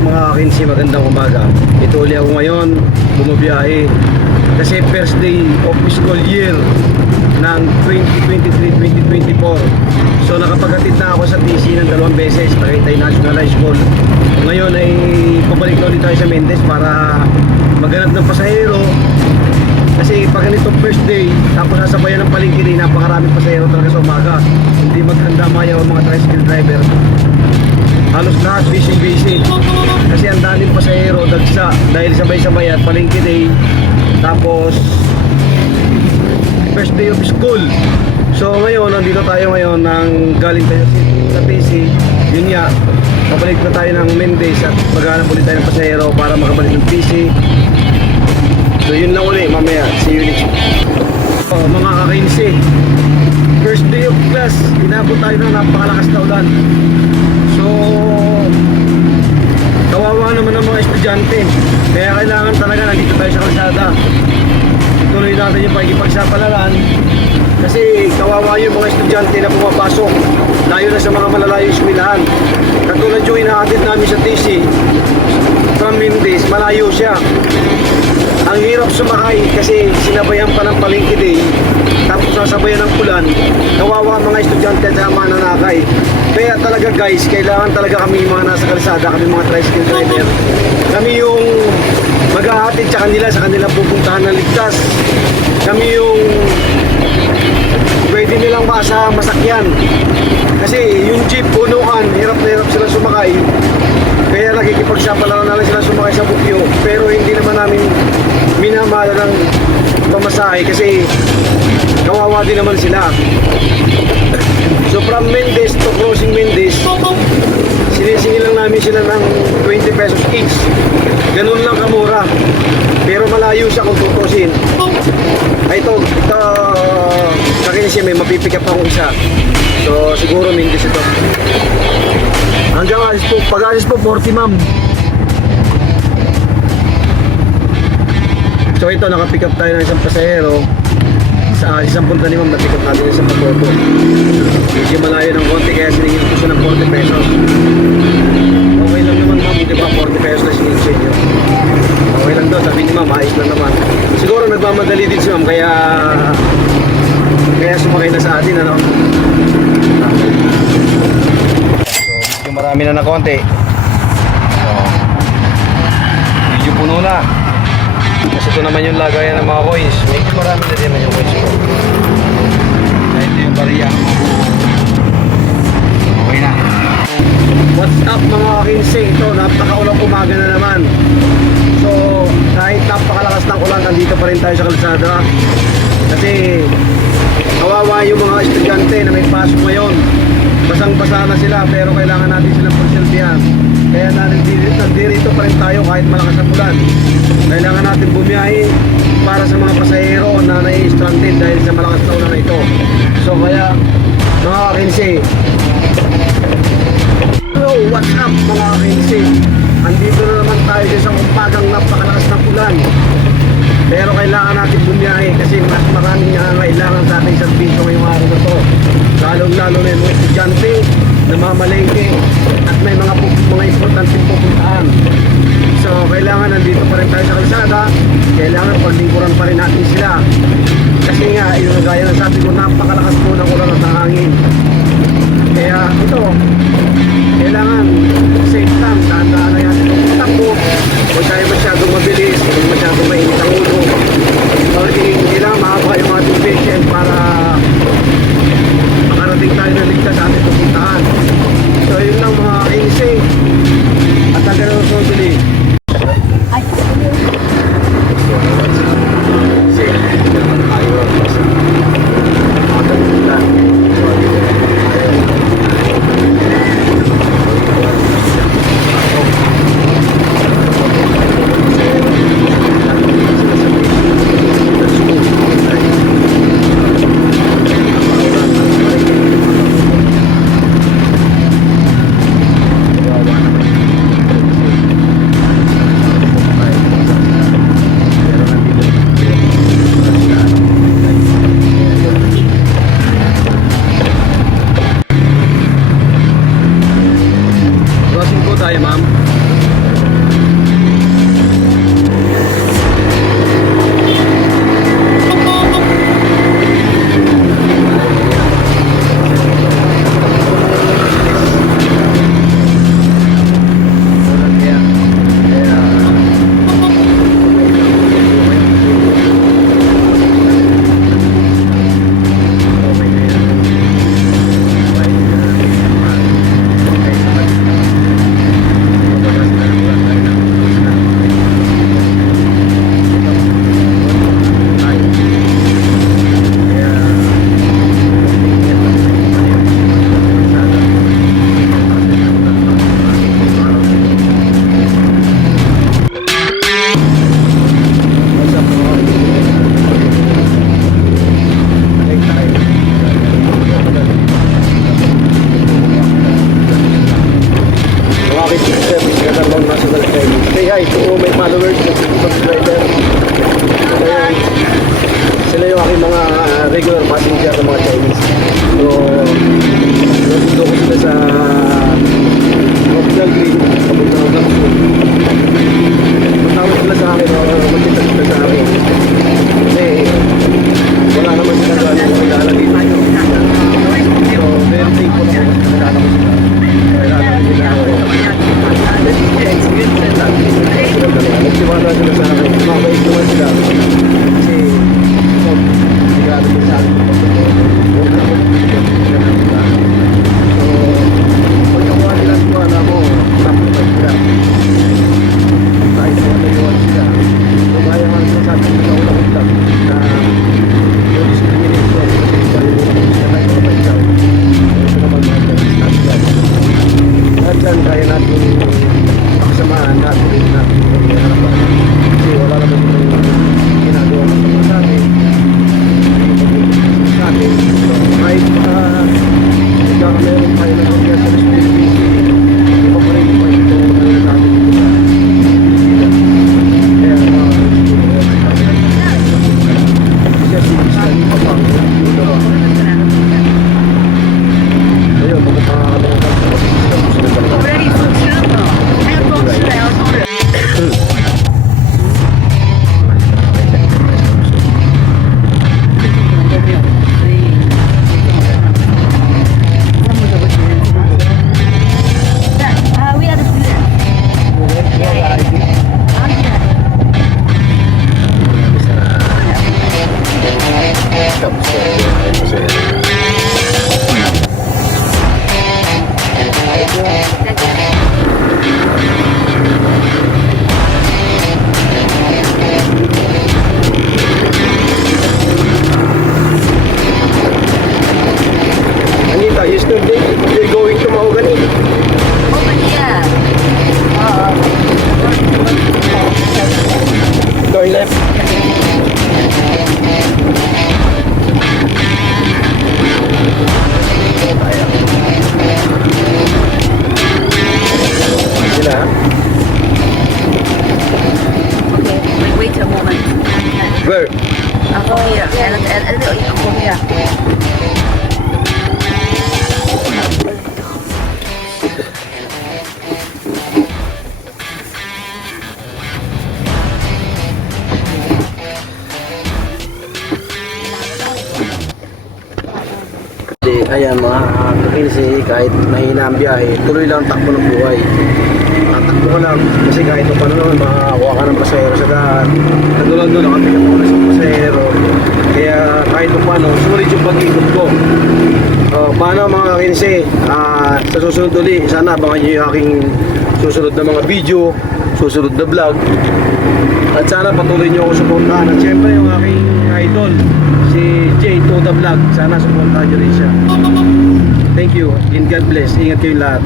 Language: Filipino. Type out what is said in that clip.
mga akinsi, magandang umaga. Ito ulit ako ngayon, bumabiyahe. Kasi first day of school year ng 2023-2024. So nakapaghatid na ako sa TC ng 2 beses, Tagaytay National High School. Ngayon ay pabalik na ulit tayo sa Mendez para maghanap ng pasahero. Kasi pag ganito first day, tapos sasabayan ng palengke din, napakaraming pasahero talaga sa umaga. Hindi maghanda mayaw ang mga tricycle driver. Halos lahat busy. Kasi ang daming pasahero, dagsa, dahil sabay-sabay at palengke day. Tapos first day of school. So ngayon, nandito tayo ngayon ng galing tayo sa TC. Yun nga, kabalik na tayo ng Mendez at maghanap ulit tayo ng pasahero para makabalik ng TC. So yun lang ulit, mamaya, see you next. Mga kakinsi, first day of class, inabot tayo ng napakalakas na ulan. So kawawa naman ang mga estudyante, kaya kailangan talaga nandito tayo sa kalsada. Tuloy natin yung pakikipagsapalaran kasi kawawa yung mga estudyante na pumapasok layo na sa mga malalayong eskwelahan. Katulad yung inaatid namin sa TC from Mendez, malayo siya. Ang hirap sumakay kasi sinabayan pa ng palengke day, tapos sasabayan ng ulan. Kawawa ang mga estudyante at mga nanakay. Kaya talaga guys, kailangan talaga kami mga nasa kalsada, kami mga tricycle driver, kami yung maghahatid sa kanila, sa kanilang pupuntahan ng ligtas. Kami yung pwede nilang masakyan. Kasi yung jeep, punuan, hirap na hirap sila sumakay. Kaya nakikipagsapalaran na lang sila sumakay sa bukyo. Pero hindi naman namin minamahal ng pamasahe kasi kawawa din naman sila. So from Mendez to crossing Mendez, sinisingil lang namin sila ng 20 pesos each. Ganun lang kamura. Pero malayo siya kung tutusin. Ito kakinsi, may mapipick up akong isa. So siguro Mendez ito. Hanggang alis po, pag alis po 40 ma'am. So ito, nakapick up tayo ng isang pasahero. Sa isang punta ni ma'am, na-pick up natin sa Patoto. Medyo malayo ng konti kaya siningil ko siya ng 40 pesos. Okay lang naman ma'am, di ba 40 pesos na siningil sa inyo. Okay lang daw, sabi ni ma'am, ayos lang naman. Siguro nagmamadali din si ma'am, kaya sumakay na sa atin, ano? So medyo marami na konti. So medyo puno na. Kasi ito naman yung lagayan ng mga coins. Medyo marami na din naman yung coins ko. Ito yung bariya. Okay na. What's up mga kakinsi? Ito, napakaulang umaga na naman. So kahit napakalakas ng ulan, nandito pa rin tayo sa kalsada. Kasi kawawa yung mga estudyante na may pasok ngayon. Basang-basa na sila pero kailangan natin silang pagsilbihan. Kaya nandito pa rin tayo kahit malakas ang ulan. Kailangan natin bumiyahe para sa mga pasahero na nai-stranded dahil sa malakas na ulan na ito. So kaya mga kakinsi, hello, what's up mga kakinsi? Andito na naman tayo sa isang umpagang napakalakas ng ulan. Pero kailangan natin bumiyahe kasi mas maraming nangangailangan sa ating serbisyo ngayong araw na to. Lalong-lalo na yung mga estudyante, namamalengke at may mga importanteng pupuntahan. So kailangan nandito pa rin tayo sa kalsada. Kailangan paglingkuran pa rin natin sila. Kasi nga, yung gaya ng sabi ko, napakalakas po ng ulan at ng hangin. Kaya ito, kailangan safe lang, dahan-dahan na yan itong takbo. Huwag tayo masyadong mabilis, huwag masyadong mainit ang ulo. Kailangan mahaba yung ating patient para makarating tayo na ligtas sa ating pupuntahan. So yun lang mga kakinsi. At ang ganun sa mabili. Yeah, ito may followers, subscriber. Ayun. Sila yung aking mga regular passenger ng mga Chinese. So, nandito ko sila sa Tropical Green, papunta ng Lakso. Matawag sila sa akin, magkita sila sa akin. Kasi, wala naman sila gano'n kilala dito. So, very thankful ako kasi kilala ko sila. Kilala ko sila ako. Nagsimana sila sa akin. Mabait naman sila. Kasi, sigurado ko sa akin. So, pagkakuha nila siwala mo, tapos sila. Kahit wala yun sila. So, kaya nga sa sabi ko sa ulang lang na yung discrimination. Palimutan ko sila tayo mga ikaw. Ito naman mga stop yan. At dyan, kaya natin pakasamahan natin harapan. Kasi wala naman yung ginagawa mo sa atin. Sa atin. So, kahit meron tayo ng mga sa responsibility, iba pa rin pa ito natin dito sa kaya ayun, Already funcionando. We are the students. Yeah. I'm here. Anita, yesterday you're going to Mahogany. Over here. Going left. Sila, ha? Okay, wait a moment. Where? From here. And from here. Ayan mga kakinsi, kahit mahina ang biyahe, tuloy lang ang takbo ng buhay. Tatakbo ka lang kasi kahit pa paano naman makakuha ka ng pasahero sa daan. Nandun lang, nakapikat ako na sa pasahero. Kaya kahit pa paano, sulit yung pag-ikot ko. Paano mga kakinsi, sa susunod ulit, sana abangan nyo yung aking susunod na mga video, susunod na vlog. At sana patuloy nyo ako suportahan. At syempre yung aking idol, si J to the Vlog. Sana suportahan nyo rin siya. Thank you and God bless. Ingat kayong lahat.